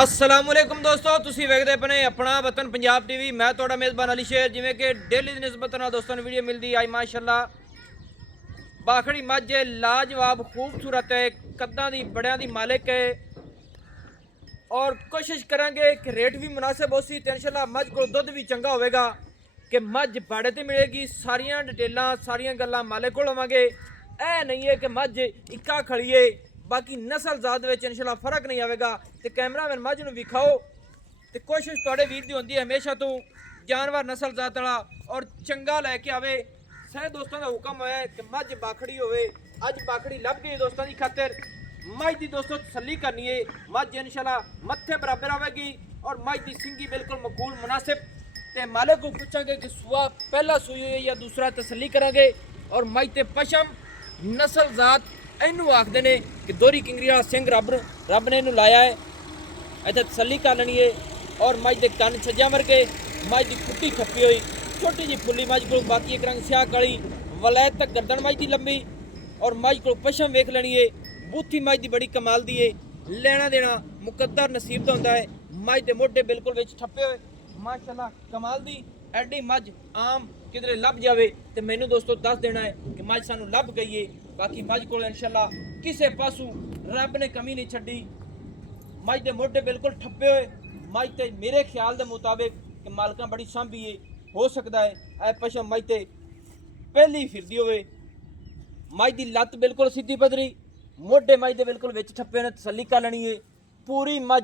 अस्सलामुअलैकुम दोस्तों, ਤੁਸੀਂ ਵੇਖਦੇ ਆਪਣੇ ਆਪਣਾ ਵਤਨ ਪੰਜਾਬ ਟੀਵੀ। ਮੈਂ ਤੁਹਾਡਾ ਮੇਜ਼ਬਾਨ ਅਲੀ ਸ਼ੇਰ। ਜਿਵੇਂ ਕਿ ਡੇਲੀ ਦੀ ਨਿਸਬਤ ਨਾਲ ਦੋਸਤਾਂ ਨੂੰ ਵੀਡੀਓ ਮਿਲਦੀ ਆਈ ਮਾਸ਼ਾਅੱਲਾ ਬਾਖੜੀ ਮੱਝ ਹੈ, ਲਾਜਵਾਬ खूबसूरत है, ਕੱਦਾਂ ਦੀ ਬੜਿਆਂ ਦੀ ਮਾਲਿਕ है और कोशिश करेंगे कि रेट भी मुनासिब हो सी तो इंशाल्लाह मझ को दुध भी चंगा होगा कि मझ बाड़े ते मिलेगी। सारियां डिटेलां सारियां गल्लां मालिक को लवांगे। ऐ नहीं है कि मझ इक्का खड़ीए बाकी नस्ल जात विच इंशाल्लाह फर्क नहीं आएगा। तो कैमरामैन मझ नूं विखाओ तो कोशिश तुहाडे वीर दी हुंदी है हमेशा तो जानवर नस्ल जात वाला और चंगा लैके आवे। सह दोस्तों का हुक्म होया है कि मझ बाखड़ी होवे। अज बाखड़ी लभ गई दोस्तों की खातिर। मझ की दोस्तों तसली करनी है। मझ इंशाल्लाह मत्थे बराबर आवेगी और मझ की सिंगी बिल्कुल मकूल मुनासिब। ते मालिक को पूछांगे कि सुआ पहला सूई है या दूसरा, तसली करांगे। और मझ ते पशम नस्ल जात इनू आखदे ने कि दोहरी किंगरी वाला सिंह रब ने इनू लाया है। इत्थे तसली कर लेनी है। और मझ के कन छज्जा वर्गे, मझ की कुट्टी ठप्पी हुई छोटी जी फुली मझ को, बाकी एक रंग स्याह काली वलैत तक गर्दन मझ की लंबी। और मझ को पशम वेख लेनी है। बूथी मझ की बड़ी कमाल दी है। लेना देना मुकद्दर नसीब का होंदा है। मझ के मोढे बिल्कुल विच ठप्पे हुए माशाअल्लाह कमाल दी। एडी मझ आम किधरे लभ जाए तो मैनू दोस्तों दस देना है कि मझ सानू लभ गई है। बाकी मझ को इंशाअल्लाह किसी पासों रब ने कमी नहीं छड्डी। मझ के मोढे बिल्कुल ठप्पे हुए। मझ ते मेरे ख्याल के मुताबिक कि मालकां बड़ी सांभी है। हो सकता है ऐ पशम मझ ते पहली फिरदी होवे। मझ की लत्त बिल्कुल सीधी पधरी, मोढे मझ दे बिल्कुल विच ठप्पे ने, तसली कर लेनी है। पूरी मझ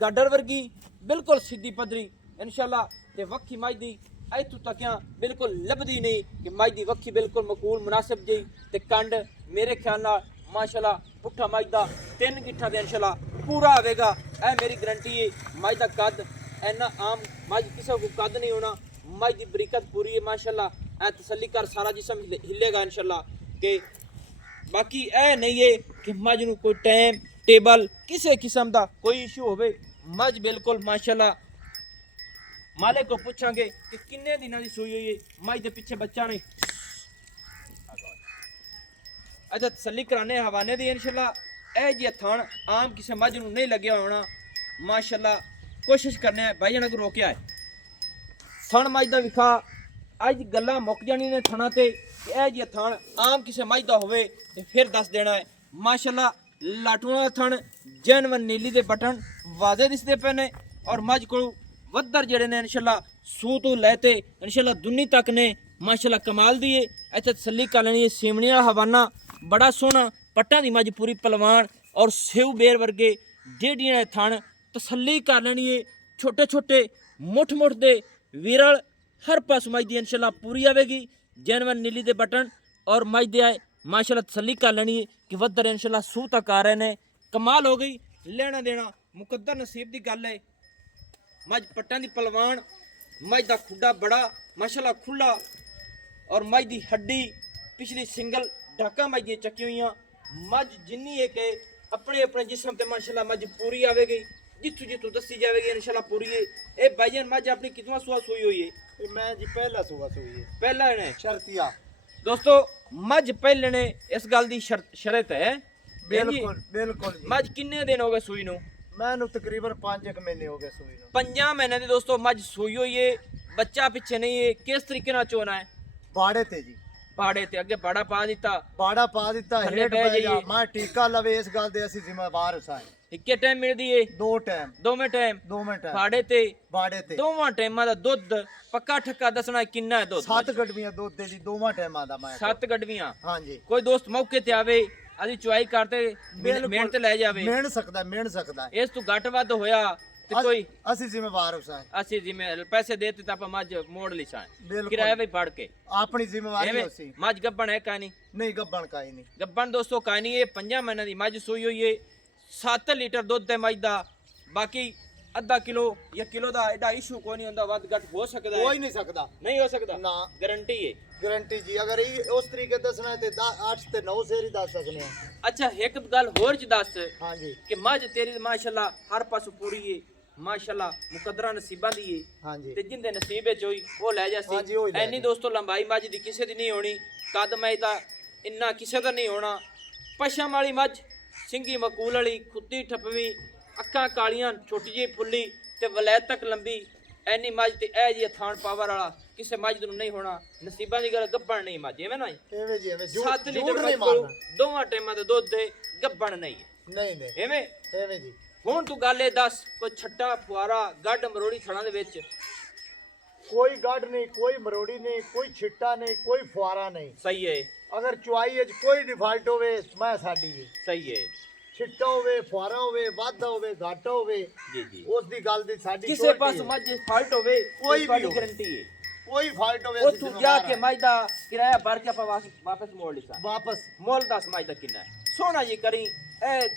गाडर वर्गी बिल्कुल सीधी पधरी इंशाअल्लाह। ते वक्खी मझ दी इत्थों तकियां बिल्कुल लभदी नहीं कि मझ दी वक्खी बिल्कुल मकूल मुनासिब जी। ते कंड मेरे ख्याल नाल माशाअल्लाह पुट्ठा मझ दा 3 गिट्ठा दे इंशाअल्लाह पूरा आवेगा। ऐ मेरी गारंटी है। मझ दा कद इन्ना आम मझ किसी को कद नहीं होना। मझ दी बरीकत पूरी है माशाअल्लाह। ऐ तसली कर सारा जिसम हिलेगा इंशाअल्लाह। कि बाकी ऐ नहीं है कि मझ नूं कोई टाइम टेबल किसी किस्म का कोई इशू होवे। मझ बिल्कुल माशाअल्लाह मालिक को पूछांगे कि किन्ने दिनां दी सूई हुई है। मझ दे पीछे बच्चा नहीं। अच्छा तसली कराने हवाने दी इंशाअल्लाह। ऐ जी थान आम किसी मझ नूं नहीं लग्या होना माशाअल्लाह। कोशिश करने भाई जन को रोकिया है थन मझ दा विखा। अज गल्लां मुक जानी ने थना ते कि ऐ जी थान आम किसी मझ दा होवे ते फिर दस देना है माशाअल्लाह। लाटूआं दा थन जैनवन नीली दे बटन वाजे दिसदे पे ने। और मझ को वद्दर जेड़े ने इंशाअल्लाह सू तो लैते इंशाअल्लाह दुनी तक ने माशाअल्लाह कमाल दी है। इत्थे तसली कर लेनी है। सेमनी वाला हवाना बड़ा सोहना पट्टा दी मझ पूरी पलवान और सेव बेर वर्गे डेडियां थन तसली कर लेनी है। छोटे छोटे मुठ मुठ दे विरल हर पास मझ दी इंशाअल्लाह पूरी आवेगी। जैनवन नीली दे बटन और मझ दे आए माशाअल्लाह तसली कर लेनी है कि वद्दर इंशाअल्लाह सू तक आ रहे ने। कमाल हो गई। लेना देना मुकद्दर नसीब की गल है। मझ पट्टां दी पलवान, मझ दा खुड्डा बड़ा माशाअल्लाह खुला और मझ दी हड्डी पिछली सिंगल डाका मझ दी चक्की हुई। मझ जिन्नी है कि अपने अपने जिसम ते माशाअल्लाह मझ पूरी आवेगी। जितों जितों दसी जाएगी इंशाअल्लाह पूरी है। ए भाईजान मझ अपनी कितवा सुआ सूई हुई है? मैं जी पहला सुबह सुई है। पहला ने शर्तिया दोस्तों मझ पहले ने इस गल की शर्त है। बिल्कुल बिल्कुल जी। मझ किन्ने दिन हो गए सूई नूं? मैनू तकरीबन 5 महीने हो गए सूई नूं। 5 महीने दी दोस्तों मझ सूई हुई है। बच्चा पिछे नहीं है। किस तरीके नाल चोना है? बाड़े ते जी बाड़े ते अगे बाड़ा पा दिता। बाड़ा पा दिता थल्ले हेठ बह बह जा। जाइए। मैं टीका लवे इस गल दे असि जिम्मेवार सां। इक्के टाइम मिलदी है? 2 टाइम दोवें टाइम 2 मिनट बाड़े ते बाड़े ते दोवां टाइमां दा दुੱਧ पक्का ठक्का दसना किन्ना है दुੱਧ? 7 गडवियां दुध दे जी दोवां टाइमां दा मैं। 7 गडवियां। हां जी। कोई दोस्त मौके ते आवे आदी चुआई करते मेहनत ले जावे मिल सकदा इस तू घट वध होया ते कोई असि जिम्मेवार सां। ਅਸੀਂ ਜਿਵੇਂ ਪੈਸੇ ਦੇਤੇ ਤਾਂ ਆਪਾਂ ਮੱਝ ਮੋੜ ਲਈ ਸਾਂ बिल्कुल ਕਿਰਾਇਆ ਵੀ ਫੜ ਕੇ अपनी जिम्मेवारी ਐਵੇਂ होसी। ਮੱਝ ਗੱਬਣ ਹੈ ਕਾਨੀ नहीं गब्बन काई नहीं। ਗੱਬਣ ਦੋਸਤੋ ਕਾਨੀ ਇਹ 5 ਮਹੀਨਿਆਂ ਦੀ ਮੱਝ ਸੂਈ ਹੋਈ ਏ। 7 ਲੀਟਰ ਦੁੱਧ ਤੇ ਮੱਝ ਦਾ। ਬਾਕੀ ਅੱਧਾ ਕਿਲੋ ਜਾਂ ਕਿਲੋ ਦਾ ਐਡਾ ਇਸ਼ੂ ਕੋਈ ਨਹੀਂ ਹੁੰਦਾ। ਵੱਧ ਘੱਟ ਹੋ ਸਕਦਾ हो ਹੈ। ही नहीं सकदा। ਨਹੀਂ ਹੋ ਸਕਦਾ ना ਗਾਰੰਟੀ ਹੈ। गारंटी जी। अगर उस तरीके दसना है तो 8 ते 9 शेर ही दस सकने हैं। ਅੱਛਾ ਇੱਕ ਗੱਲ ਹੋਰ ਚ ਦੱਸ हाँ जी ਕਿ ਮੱਝ ਤੇਰੀ ਮਾਸ਼ਾਅੱਲਾ ਹਰ ਪਾਸੋਂ ਪੂਰੀ ਏ ਮਾਸ਼ਾਅੱਲਾ ਮੁਕੱਦਰਾਂ ਨਸੀਬਾਂ ਦੀ ਏ। हाँ जी ਤੇ ਜਿੰਦੇ ਨਸੀਬ ਵਿੱਚ ਹੋਈ ਉਹ ਲੈ ਹਾਂਜੀ, ਉਹ ਜਾਸੀ। ਹੀ ਲੈ ਐਨੀ ਜਾ। ਦੋਸਤੋ ਲੰਬਾਈ ਮੱਝ ਦੀ ਕਿਸੇ ਦੀ ਨਹੀਂ ਹੋਣੀ। ਕੱਦ ਮੈਂ ਦਾ ਇੰਨਾ ਕਿਸੇ ਦਾ ਨਹੀਂ ਹੋਣਾ। ਪਸ਼ਮ ਵਾਲੀ ਮੱਝ ਸਿੰਗੀ ਮਕੂਲ ਵਾਲੀ ਖੁੱਤੀ ਠੱਪਵੀਂ ਅੱਖਾਂ ਕਾਲੀਆਂ, ਛੋਟੀ ਜਿਹੀ ਫੁੱਲੀ ਤੇ ਵਲੈਤ ਤੱਕ ਲੰਬੀ, ਐਨੀ ਮੱਝ ਤੇ ਇਹ ਜੀ ਥਾਣ ਪਾਵਰ ਵਾਲਾ ਕਿਸੇ ਮੱਝ ਨੂੰ ਨਹੀਂ ਹੋਣਾ। ਨਸੀਬਾਂ ਦੀ ਗੱਲ, ਗੱਭਣ ਨਹੀਂ ਮੱਝ, ਐਵੇਂ ਨਾ ਐਵੇਂ ਜੀ, ਐਵੇਂ 7 ਲੀਟਰ ਝੂਠ ਮੱਝ ਨਹੀਂ ਕੋਲ ਮਾਰਨਾ। ਦੋਵਾਂ ਟਾਈਮਾਂ ਦੇ ਦੁੱਧ ਦੇ, ਗੱਭਣ ਨਹੀਂ ਨਹੀਂ ਨਹੀਂ, ਐਵੇਂ। ਐਵੇਂ ਜੀ। ਹੁਣ ਤੂੰ ਗੱਲ ਇਹ ਦੱਸ, ਕੋਈ ਛੱਟਾ ਫੁਆਰਾ ਗੱਡ ਮਰੋੜੀ ਥਣਾ ਦੇ ਵਿੱਚ? ਕੋਈ ਗੱਡ ਨਹੀਂ, ਕੋਈ ਮਰੋੜੀ ਨਹੀਂ, ਕੋਈ ਛਿੱਟਾ ਨਹੀਂ, ਕੋਈ ਫੁਆਰਾ ਨਹੀਂ। ਸਹੀ ਹੈ, ਅਗਰ ਚੁਆਈ ਚ ਕੋਈ ਡਿਫਾਲਟ ਹੋਵੇ ਮੈਂ ਸਾਡੀ ਹੈ। ਸਹੀ ਹੈ ਛਿੱਟਾ ਹੋਵੇ, ਫੁਆਰਾ ਹੋਵੇ, ਵਾਧਾ ਹੋਵੇ, ਘਾਟਾ ਹੋਵੇ, ਜੀ ਜੀ। ਉਸ ਦੀ ਗੱਲ ਦੀ ਸਾਡੀ ਕਿਸੇ surety ਪਾਸ ਹੈ। ਮੱਝ ਫਾਲਟ ਹੋਵੇ ਕੋਈ ਵੀ ਤੁਹਾਡੀ ਹੋਵੇ। ਗਾਰੰਟੀ ਹੈ। ਕੋਈ ਫਾਲਟ ਹੋਵੇ ਉਹ ਅਸੀਂ ਤੂੰ ਜਾ ਜ਼ਿੰਮੇਵਾਰ ਕੇ ਹਾਂ। ਮੱਝ ਦਾ ਕਿਰਾਇਆ ਭਰ ਕੇ ਆਪਾਂ ਵਾਪਸ ਮੋੜ ਲਿਆ। ਵਾਪਸ ਮੁੱਲ ਦੱਸ ਮੱਝ ਦਾ ਕਿੰਨਾ ਹੈ? ਸੋਹਣਾ ਜੀ ਕਰੀ, ਇਹ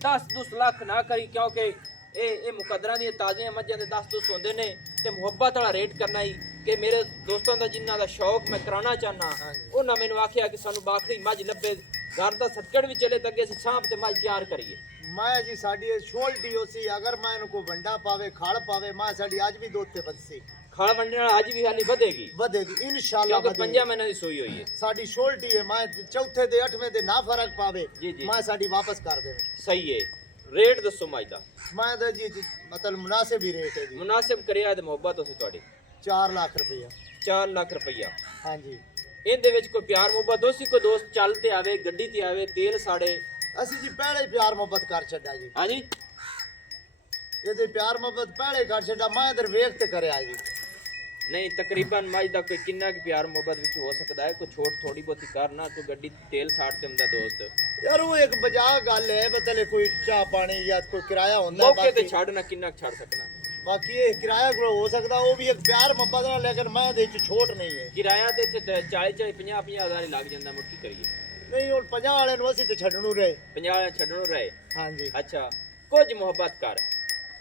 10 ਲੱਖ ਨਾ ਕਰੀ, ਕਿਉਂਕਿ ਇਹ ਮੁਕੱਦਰਾਂ ਦੀਆਂ ਤਾਜ਼ੀਆਂ ਮੱਝਾਂ ਦੇ 10 ਹੁੰਦੇ ਨੇ ਤੇ ਮੁਹੱਬਤ ਵਾਲਾ ਰੇਟ ਕਰਨਾ ਹੀ ਕਿ ਮੇਰੇ ਦੋਸਤਾਂ ਦਾ ਜਿਨ੍ਹਾਂ ਦਾ ਸ਼ੌਕ ਮੈਂ ਕਰਾਉਣਾ ਚਾਹਨਾ, ਉਹਨਾਂ ਮੈਨੂੰ ਆਖਿਆ ਕਿ ਸਾਨੂੰ ਬਾਖੜੀ ਮੱਝ ਲੱਭੇ, ਘਰ ਦਾ ਸਟਕੜ ਵੀ ਚਲੇ ਤਾਂ ਅੱਗੇ ਅਸੀਂ ਸਾਂਭ ਤੇ ਮੱਝ ਤਿਆਰ ਕਰੀਏ। ਮੈਂ ਜੀ ਸਾਡੀ ਇਹ ਸ਼ੋਲਟੀ ਹੋਸੀ, ਅਗਰ ਮੈਂ ਇਹਨੂੰ ਕੋਈ ਵੰਡਾ ਪਾਵੇ, ਖਲ ਪਾਵੇ, ਮੈਂ ਸਾਡੀ ਅੱਜ ਵੀ ਦੁੱਧ ਤੇ ਵੱਧਸੀ। ਖਾਲ ਵੰਡਣ ਨਾਲ ਅੱਜ ਵੀ ਹਾਲੀ ਵਧੇਗੀ, ਵਧੇਗੀ ਇਨਸ਼ਾਅੱਲਾ ਕਿਉਂਕਿ 5 ਮਹੀਨਿਆਂ ਦੀ ਸੂਈ ਹੋਈ ਹੈ। ਸਾਡੀ ਸ਼ੋਲਟੀ ਹੈ, ਮੈਂ ਚੌਥੇ ਦੇ 8ਵੇਂ ਦੇ ਨਾ ਫਰਕ ਪਾਵੇ, ਜੀ, ਜੀ। ਮੈਂ ਸਾਡੀ ਵਾਪਸ ਕਰ ਦੇਵੇ। ਸਹੀ ਹੈ। ਰੇਟ ਦੱਸੋ ਮੱਝ ਦਾ? ਮੈਂ ਤਾਂ ਜੀ ਮਤਲਬ ਮੁਨਾਸਿਬ ਹੀ ਰੇਟ ਹੈ ਜੀ। ਮੁਨਾਸਿਬ ਕਰਿਆ ਤੇ ਮੁਹੱਬਤ ਹੋਸੀ ਤੁਹਾਡੀ। 4 ਲੱਖ ਰੁਪਇਆ। 4 ਲੱਖ ਰੁਪਈਆ। ਹਾਂਜੀ। ਇਹਦੇ ਵਿੱਚ ਕੋਈ ਪਿਆਰ ਮੁਹੱਬਤ ਹੋਸੀ? ਕੋਈ ਦੋਸਤ ਚੱਲ ਤੇ ਆਵੇ, ਗੱਡੀ ਤੇ ਆਵੇ, ਤੇਲ ਸਾੜੇ? ਅਸੀਂ ਜੀ ਪਹਿਲੇ ਹੀ ਪਿਆਰ ਮੁਹੱਬਤ ਕਰ ਛੱਡਾ ਜੀ। ਹਾਂਜੀ, ਇਹਦੇ ਪਿਆਰ ਮੁਹੱਬਤ ਪਹਿਲੇ ਕਰ ਛੱਡਾ, ਮੈਂ ਇਧਰ ਵੇਖ ਤੇ ਕਰਿਆ ਜੀ। ਨਹੀਂ ਤਕਰੀਬਨ ਮੱਝ ਦਾ ਕੋਈ ਕਿੰਨਾ ਕੁ ਪਿਆਰ ਮੁਹੱਬਤ ਵਿੱਚ ਹੋ ਸਕਦਾ ਹੈ? ਕੋਈ ਛੋਟ ਥੋੜੀ ਬਹੁਤੀ ਕਰਨਾ, ਕੋਈ ਗੱਡੀ ਤੇਲ ਸਾੜ ਤੇ ਹੁੰਦਾ ਦੋਸਤ। ਯਾਰ ਉਹ ਇੱਕ ਬਜਾ ਗੱਲ ਹੈ, ਬਤਲੇ ਕੋਈ ਚਾਹ ਪਾਣੀ ਜਾਂ ਕੋਈ ਕਿਰਾਇਆ ਹੁੰਦਾ ਮੌਕੇ ਤੇ ਛੱਡਣਾ, ਕਿੰਨਾ ਕੁ ਛੱਡ ਸਕਣਾ? ਬਾਕੀ ਇਹ ਕਿਰਾਇਆ ਕੋਲ ਹੋ ਸਕਦਾ, ਉਹ ਵੀ ਇੱਕ ਪਿਆਰ ਮੁਹੱਬਤ ਨਾਲ, ਲੇਕਿਨ ਮੈਂ ਇਹਦੇ ਚ ਛੋਟ ਨਹੀਂ ਹੈ। ਕਿਰਾਇਆ ਤੇ ਇੱਥੇ 40 50 ਹਜ਼ਾਰ ਹੀ ਲੱਗ ਜਾਂਦਾ, ਮੁੜ ਕੀ ਕਰੀਏ? ਨਹੀਂ ਹੁਣ 50 ਵਾਲੇ ਨੂੰ ਅਸੀਂ ਤੇ ਛੱਡਣ ਨੂੰ ਰਹੇ। 50 ਛੱਡਣੋਂ ਰਹੇ। ਹਾਂਜੀ। ਅੱਛਾ, ਕੁਝ ਮੁਹੱਬਤ ਕਰ।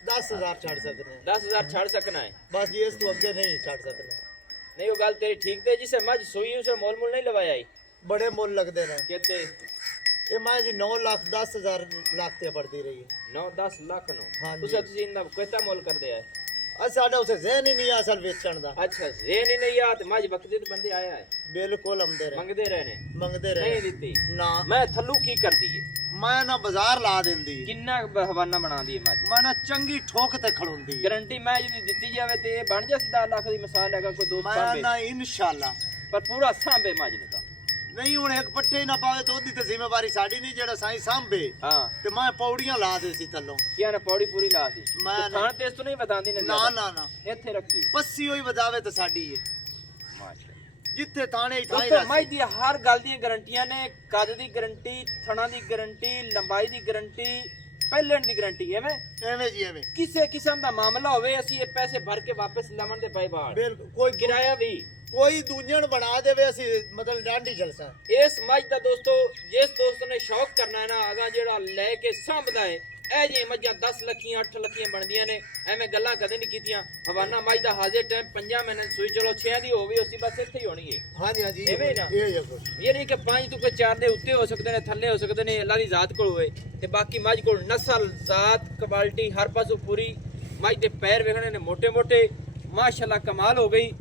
10,000 ਛੱਡ ਸਕਦੇ ਹਾਂ। 10,000 ਛੱਡ ਸਕਣਾ ਹੈ? ਬਸ ਜੀ, ਇਸ ਤੋਂ ਅੱਗੇ ਨਹੀਂ ਛੱਡ ਸਕਦੇ। ਨਹੀਂ ਉਹ ਗੱਲ ਤੇਰੀ ਠੀਕ ਤੇ, ਜਿਸੇ ਮੱਝ ਸੂਈ ਉਸੇ ਮੁੱਲ ਨਹੀਂ ਲਵਾਇਆ ਹੀ ਬੜੇ ਮੁੱਲ ਲੱਗਦੇ ਨੇ ਕਿਤੇ। ਇਹ ਮੈਂ ਜੀ 9 ਲੱਖ 10,000 ਲੱਖ ਤੇ ਪੜਦੀ ਰਹੀ ਹੈ। 9-10 ਲੱਖ ਨੂੰ ਹਾਂਜੀ। ਤੁਸੀਂ ਇਹਦਾ ਕਿਤਾ ਮੁੱਲ ਕਰਦੇ ਆ? ਸਾਡਾ ਉਸੇ ਜ਼ਹਿਨ ਹੀ ਨਹੀਂ ਆ ਅਸਲ ਵੇਚਣ ਦਾ। ਅੱਛਾ, ਜ਼ੇਨ ਹੀ ਨਹੀਂ ਆ ਤੇ ਮੱਝ ਬੱਕਰੀ ਦੇ ਬੰਦੇ ਆਇਆ ਹੈ, ਬਿਲਕੁਲ ਆਉਂਦੇ ਰਹੇ, ਮੰਗਦੇ ਰਹੇ ਨੇ, ਮੰਗਦੇ ਨਹੀਂ ਰਹੇ। ਦਿੱਤੀ ਨਾ ਮੈਂ ਥੱਲੂ ਕੀ ਕਰਦੀ ਏ? ਮੈਂ ਨਾ ਬਾਜ਼ਾਰ ਲਾ ਦਿੰਦੀ, ਕਿੰਨਾ ਹਵਾਨਾ ਬਣਾਉਂਦੀ ਏ ਮੱਝ? ਮੈਂ ਨਾ ਚੰਗੀ ਠੋਕ ਤੇ ਖੜੋਂਦੀ। ਗਾਰੰਟੀ ਮੈਂ ਜਿਹਦੀ ਦਿੱਤੀ ਜਾਵੇ ਤੇ ਇਹ ਬਣ ਜਾ 10 ਲੱਖ ਦੀ ਮਿਸਾਲ ਹੈਗਾ ਕੋਈ ਦੋਸਤ ਮੈਂ ਸਾਂਭੇ, ਨਾ ਇਨਸ਼ਾਅੱਲਾ। ਪਰ ਪੂਰਾ ਸਾਂਭੇ ਮੱਝ ਨੂੰ ਤਾਂ। ਨਹੀਂ ਹੁਣ ਇੱਕ ਪੱਠੇ ਹੀ ਨਾ ਪਾਵੇ ਤਾਂ ਉਹਦੀ ਤੇ ਜ਼ਿੰਮੇਵਾਰੀ ਸਾਡੀ ਨਹੀਂ, ਜਿਹੜਾ ਸਾਈਂ ਸਾਂਭੇ। ਹਾਂ, ਤੇ ਮੈਂ ਪੌੜੀਆਂ ਲਾ ਦੇ ਸੀ ਥੱਲੋਂ। ਕੀ ਨਾ ਪੌੜੀ ਪੂਰੀ ਲਾ ਦੀ। ਮੈਂ ਤੇ ਥਾਣ ਤੇ ਇਸ ਤੋਂ ਨਹੀਂ ਬਤਾਉਂਦੀ ਨੇ ਨਾ ਨਾ ਨਾ, ਇੱਥੇ ਰੱਖਦੀ। ਪੱਸੀ ਹੋਈ ਵਧਾਵੇ ਤਾਂ ਸਾਡੀ ਹੈ। ਮਾਸ਼ਾਅੱਲਾ। ਜਿੱਥੇ ਥਾਣੇ ਹੀ ਥਾਈ ਦੋਸਤੋ ਮੱਝ ਦੀ ਹਰ ਗੱਲ ਦੀਆਂ ਗਾਰੰਟੀਆਂ ਨੇ। ਕੱਦ ਦੀ ਗਾਰੰਟੀ, ਥਣਾ ਦੀ ਗਾਰੰਟੀ, ਲੰਬਾਈ ਦੀ ਗਾਰੰਟੀ, ਪਹਿਲਣ ਦੀ ਗਾਰੰਟੀ। ਐਵੇਂ ਐਵੇਂ ਜੀ ਐਵੇਂ ਕਿਸੇ ਕਿਸਮ ਦਾ ਮਾਮਲਾ ਹੋਵੇ ਅਸੀਂ ਇਹ ਪੈਸੇ ਭਰ ਕੇ ਵਾਪਸ ਲਵਣ ਦੇ ਪਏ ਬਾਹਰ। ਬਿਲਕੁਲ। ਕੋਈ ਕਿਰਾਇਆ ਵੀ ਕੋਈ ਦੂਜਣ ਬਣਾ ਦੇਵੇ, ਅਸੀਂ ਮਤਲਬ ਡਾਂਡੀ ਜਲਸਾ। ਇਸ ਮੱਝ ਦਾ ਦੋਸਤੋ, ਜਿਸ ਦੋਸਤ ਨੇ ਸ਼ੌਕ ਕਰਨਾ ਹੈ ਨਾ, ਅਗਾ ਜਿਹੜਾ ਲੈ ਕੇ ਸਾਂਭਦਾ ਹੈ, ਇਹ ਜਿਹੀਆਂ ਮੱਝਾਂ 10 ਲੱਖੀਆਂ 8 ਲੱਖੀਆਂ ਬਣਦੀਆਂ ਨੇ। ਐਵੇਂ ਗੱਲਾਂ ਕਦੇ ਨਹੀਂ ਕੀਤੀਆਂ। ਹਵਾਨਾ ਮੱਝ ਦਾ ਹਾਜ਼ਰ ਟਾਈਮ 5 ਮਹੀਨੇ ਸੂਈ, ਚਲੋ 6 ਦੀ ਹੋਵੇ ਉਸੇ ਬਸ ਇੱਥੇ ਹੀ ਹੋਣੀ ਹੈ। ਹਾਂਜੀ ਹਾਂਜੀ, ਐਵੇਂ ਹੀ ਨਾ। ਇਹ ਹੀ ਕੁਛ। ਇਹ ਨਹੀਂ ਕਿ 5 ਤੋਂ ਕੋਈ 4 ਦੇ ਉੱਤੇ ਹੋ ਸਕਦੇ ਨੇ, ਥੱਲੇ ਹੋ ਸਕਦੇ ਨੇ, ਅੱਲਾ ਦੀ ਜ਼ਾਤ ਕੋਲ ਹੋਵੇ। ਤੇ ਬਾਕੀ ਮੱਝ ਕੋਲ ਨਸਲ, ਜ਼ਾਤ, ਕੁਆਲਿਟੀ ਹਰ ਪਾਸੋਂ ਪੂਰੀ। ਮੱਝ ਦੇ ਪੈਰ ਵੇਖਣੇ ਨੇ ਮੋٹے ਮੋٹے, ਮਾਸ਼ਾਅੱਲਾ ਕਮਾਲ ਹੋ ਗਈ।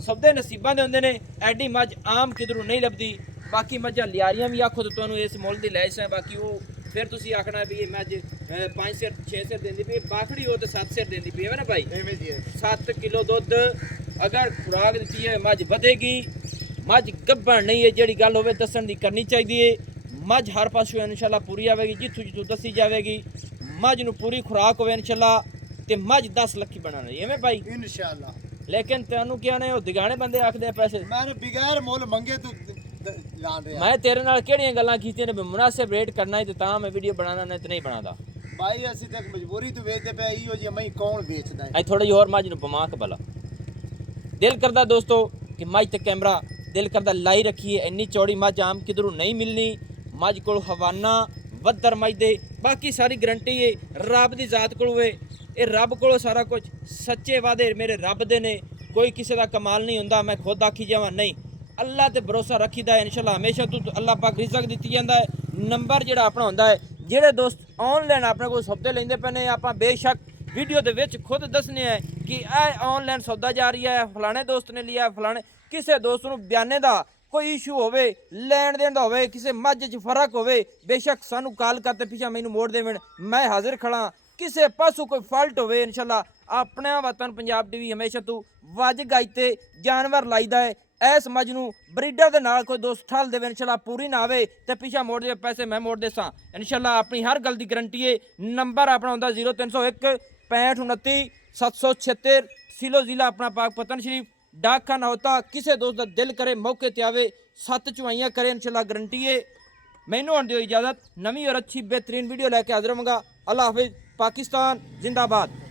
ਸਭ ਦੇ ਨਸੀਬਾਂ ਦੇ ਹੁੰਦੇ ਨੇ, ਐਡੀ ਮੱਝ ਆਮ ਕਿਧਰੋਂ ਨਹੀਂ ਲੱਭਦੀ। ਬਾਕੀ ਮੱਝਾਂ ਲਿਆਰੀਆਂ ਵੀ ਆਖੋ ਤਾਂ ਤੁਹਾਨੂੰ ਇਸ ਮੁੱਲ ਦੀ ਲੈ ਹੈ। ਬਾਕੀ ਉਹ ਫਿਰ ਤੁਸੀਂ ਆਖਣਾ ਵੀ ਇਹ ਮੱਝ 5 ਸਿਰ 6 ਸਿਰ ਦਿੰਦੀ ਪਈ, ਬਾਖੜੀ ਹੋ ਤੇ 7 ਸਿਰ ਦਿੰਦੀ ਪਈ ਹੈ ਨਾ ਭਾਈ। ਐਵੇਂ ਜੀ 7 ਕਿਲੋ ਦੁੱਧ ਅਗਰ ਖੁਰਾਕ ਦਿੱਤੀ ਹੈ ਮੱਝ ਵਧੇਗੀ। ਮੱਝ ਗੱਭਣ ਨਹੀਂ ਹੈ, ਜਿਹੜੀ ਗੱਲ ਹੋਵੇ ਦੱਸਣ ਦੀ ਕਰਨੀ ਚਾਹੀਦੀ ਹੈ। ਮੱਝ ਹਰ ਪਾਸੋਂ ਇਨਸ਼ਾਅੱਲਾ ਪੂਰੀ ਆਵੇਗੀ, ਜਿੱਥੋਂ ਜਿੱਥੋਂ ਦੱਸੀ ਜਾਵੇਗੀ। ਮੱਝ ਨੂੰ ਪੂਰੀ ਖੁਰਾਕ ਹੋਵੇ ਇਨਸ਼ਾਅੱਲਾ ਤੇ ਮੱਝ 10 ਲੱਖੀ ਬਣਾਣੀ ਐਵੇਂ ਭਾਈ ਇਨਸ਼ਾਅੱਲਾ। ਲੇਕਿਨ ਤੈਨੂੰ ਕਿਹਾ ਨੇ ਉਹ ਦਿਗਾਣੇ ਬੰਦੇ ਆਖਦੇ ਆ ਪੈਸੇ। ਮੈਂ ਬਗੈਰ ਮੁੱਲ ਮੰਗੇ ਤੂੰ ਜਾਣ ਰਿਹਾ। ਮੈਂ ਤੇਰੇ ਨਾਲ ਕਿਹੜੀਆਂ ਗੱਲਾਂ ਕੀਤੀਆਂ ਨੇ? ਮੁਨਾਸਿਬ ਰੇਟ ਕਰਨਾ ਹੈ ਤੇ ਤਾਂ ਮੈਂ ਵੀਡੀਓ ਬਣਾਉਣਾ, ਨਹੀਂ ਤੇ ਨਹੀਂ ਬਣਾਦਾ ਭਾਈ। ਅਸੀਂ ਤਾਂ ਮਜਬੂਰੀ ਤੋਂ ਵੇਚਦੇ ਪਏ, ਇਹੋ ਜਿਹੀ ਮੈਂ ਕੌਣ ਵੇਚਦਾ ਹੈ। ਐ ਥੋੜੀ ਜਿਹੀ ਹੋਰ ਮੱਝ ਨੂੰ ਪਮਾ ਕੇ ਭਲਾ ਦਿਲ ਕਰਦਾ ਦੋਸਤੋ ਕਿ ਮੱਝ ਤੇ ਕੈਮਰਾ ਦਿਲ ਕਰਦਾ ਲਾਈ ਰੱਖੀਏ। ਇੰਨੀ ਚੌੜੀ ਮੱਝ ਆਮ ਕਿਧਰੋਂ ਨਹੀਂ ਮਿਲਣੀ। ਮੱਝ ਕੋਲ ਹਵਾਨਾ ਵੱਧਰ ਮੱਝ ਦੇ, ਬਾਕੀ ਸਾਰੀ ਗਰੰਟੀ ਹੈ ਰੱਬ ਦੀ ਜ਼ਾਤ ਕੋਲ ਹੋਵੇ। ਇਹ ਰੱਬ ਕੋਲੋਂ ਸਾਰਾ ਕੁਝ। ਸੱਚੇ ਵਾਅਦੇ ਮੇਰੇ ਰੱਬ ਦੇ ਨੇ, ਕੋਈ ਕਿਸੇ ਦਾ ਕਮਾਲ ਨਹੀਂ ਹੁੰਦਾ। ਮੈਂ ਖੁਦ ਆਖੀ ਜਾਵਾਂ ਨਹੀਂ, ਅੱਲਾ ਤੇ ਭਰੋਸਾ ਰੱਖੀਦਾ ਹੈ ਇਨਸ਼ਾਅੱਲਾ। ਹਮੇਸ਼ਾ ਤੂੰ ਅੱਲਾ ਪਾਕ ਰਿਜ਼ਕ ਦਿੱਤੀ ਜਾਂਦਾ ਹੈ। ਨੰਬਰ ਜਿਹੜਾ ਆਪਣਾ ਹੁੰਦਾ ਹੈ, ਜਿਹੜੇ ਦੋਸਤ ਆਨਲਾਈਨ ਆਪਣੇ ਕੋਲ ਸੌਦੇ ਲੈਂਦੇ ਪਏ ਨੇ, ਆਪਾਂ ਬੇਸ਼ੱਕ ਵੀਡੀਓ ਦੇ ਵਿੱਚ ਖੁਦ ਦੱਸਨੇ ਹੈ ਕਿ ਇਹ ਆਨਲਾਈਨ ਸੌਦਾ ਜਾ ਰਹੀ ਹੈ, ਫਲਾਣੇ ਦੋਸਤ ਨੇ ਲਿਆ, ਫਲਾਣੇ। ਕਿਸੇ ਦੋਸਤ ਨੂੰ ਬਿਆਨੇ ਦਾ ਕੋਈ ਇਸ਼ੂ ਹੋਵੇ, ਲੈਣ ਦੇਣ ਦਾ ਹੋਵੇ, ਕਿਸੇ ਮੱਝ 'ਚ ਫਰਕ ਹੋਵੇ, ਬੇਸ਼ੱਕ ਸਾਨੂੰ ਕਾਲ ਕਰਤੇ ਪਿੱਛਾ ਮੈਨੂੰ ਮੋੜ ਦੇਵਣ। ਮੈਂ ਹਾਜ਼ਰ ਖੜਾ ਕਿਸੇ ਪਾਸੋਂ ਕੋਈ ਫਾਲਟ ਹੋਵੇ ਇਨਸ਼ਾਅੱਲਾ ਆਪਣਾ ਵਤਨ ਪੰਜਾਬ ਟੀਵੀ ਹਮੇਸ਼ਾ ਤੋਂ ਵੱਜ ਗਾਈ ਤੇ ਜਾਨਵਰ ਲਾਈਦਾ ਹੈ। ਇਸ ਮੱਝ ਨੂੰ ਬਰੀਡਰ ਦੇ ਨਾਲ ਕੋਈ ਦੋਸਤ ਠੱਲ ਦੇਵੇ ਇਨਸ਼ਾਅੱਲਾ ਪੂਰੀ ਨਾ ਆਵੇ ਤੇ ਪਿੱਛਾ ਮੋੜ ਦੇ ਪੈਸੇ ਮੈਂ ਮੋੜ ਦੇ ਸਾਂ ਇਨਸ਼ਾਅੱਲਾ ਆਪਣੀ ਹਰ ਗੱਲ ਦੀ ਗਰੰਟੀ ਹੈ। ਨੰਬਰ ਆਪਣਾ ਹੁੰਦਾ 0301 6529 776 ਸਿਲੋ ਜ਼ਿਲ੍ਹਾ ਆਪਣਾ ਪਾਕ ਪਤਨ ਸ਼ਰੀਫ ਡਾਕਖਾਨਾ ਹੋਤਾ ਕਿਸੇ ਦੋਸਤ ਦਾ ਦਿਲ ਕਰੇ ਮੌਕੇ ਤੇ ਆਵੇ 7 ਚੁਆਈਆਂ ਕਰੇ ਇਨਸ਼ਾਅੱਲਾ ਗਰੰਟੀ ਹੈ। ਮੈਨੂੰ ਹੁਣ ਦਿਓ ਇਜਾਜ਼ਤ, ਨਵੀਂ ਔਰ ਅੱਛੀ बेहतरीन वीडियो लेके हाजिर होऊंगा। अल्लाह हाफिज, पाकिस्तान जिंदाबाद।